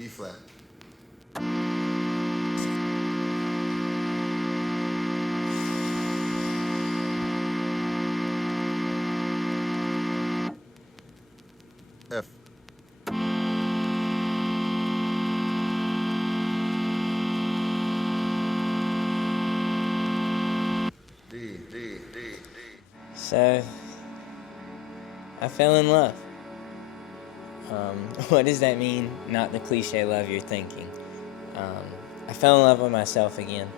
B flat. F. D. So, I fell in love. What does that mean? Not the cliche love you're thinking. I fell in love with myself again.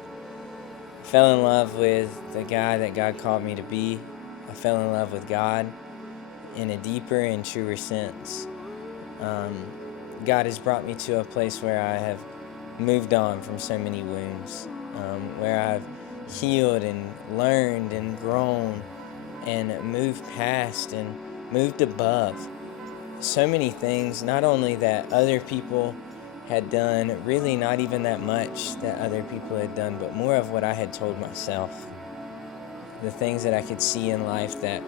I fell in love with the guy that God called me to be. I fell in love with God in a deeper and truer sense. God has brought me to a place where I have moved on from so many wounds, where I've healed and learned and grown and moved past and moved above so many things, not only that other people had done, really not even that much that other people had done, but more of what I had told myself. The things that I could see in life that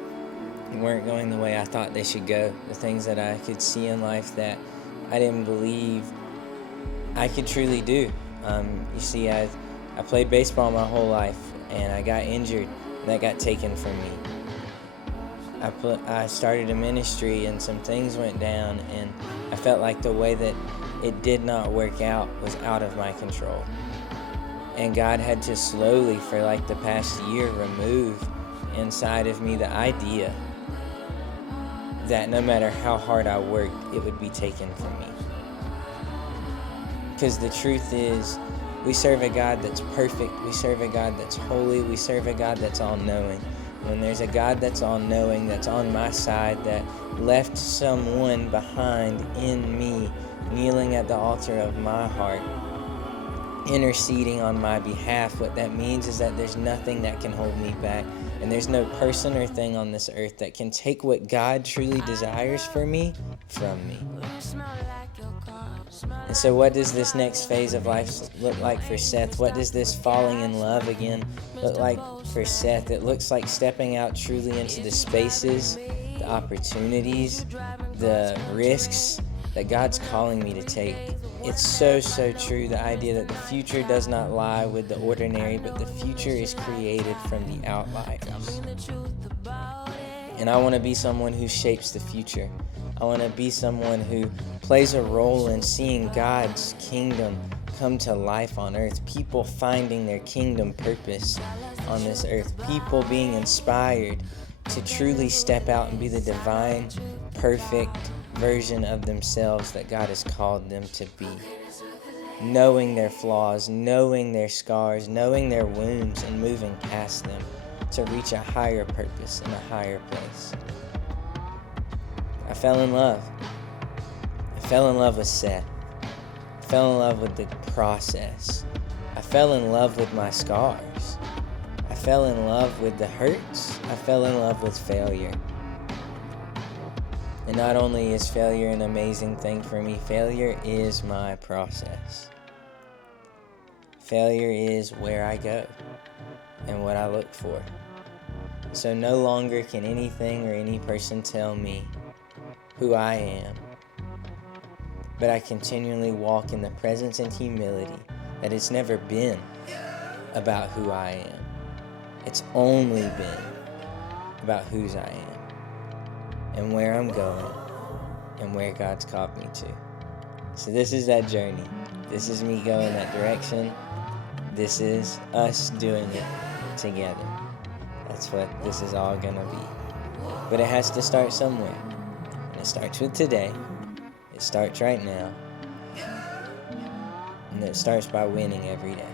weren't going the way I thought they should go. The things that I could see in life that I didn't believe I could truly do. You see, I played baseball my whole life, and I got injured, and that got taken from me. I started a ministry, and some things went down, and I felt like the way that it did not work out was out of my control. And God had to slowly, for like the past year, remove inside of me the idea that no matter how hard I worked, it would be taken from me. Because the truth is, we serve a God that's perfect. We serve a God that's holy. We serve a God that's all-knowing. When there's a God that's all-knowing, that's on my side, that left someone behind in me, kneeling at the altar of my heart, interceding on my behalf, what that means is that there's nothing that can hold me back. And there's no person or thing on this earth that can take what God truly desires for me from me. And so what does this next phase of life look like for Seth? What does this falling in love again look like for Seth? It looks like stepping out truly into the spaces, the opportunities, the risks that God's calling me to take. It's so true, the idea that the future does not lie with the ordinary, but the future is created from the outliers. And I want to be someone who shapes the future. I want to be someone who plays a role in seeing God's kingdom come to life on earth. People finding their kingdom purpose on this earth. People being inspired to truly step out and be the divine, perfect version of themselves that God has called them to be. Knowing their flaws, knowing their scars, knowing their wounds, and moving past them to reach a higher purpose and a higher place. I fell in love. I fell in love with Seth. I fell in love with the process. I fell in love with my scars. I fell in love with the hurts. I fell in love with failure. And not only is failure an amazing thing for me, failure is my process. Failure is where I go and what I look for. So no longer can anything or any person tell me who I am, but I continually walk in the presence and humility that it's never been about who I am. It's only been about whose I am and where I'm going and where God's called me to. So this is that journey. This is me going that direction. This is us doing it together. That's what this is all gonna be. But it has to start somewhere. And it starts with today. It starts right now. And it starts by winning every day.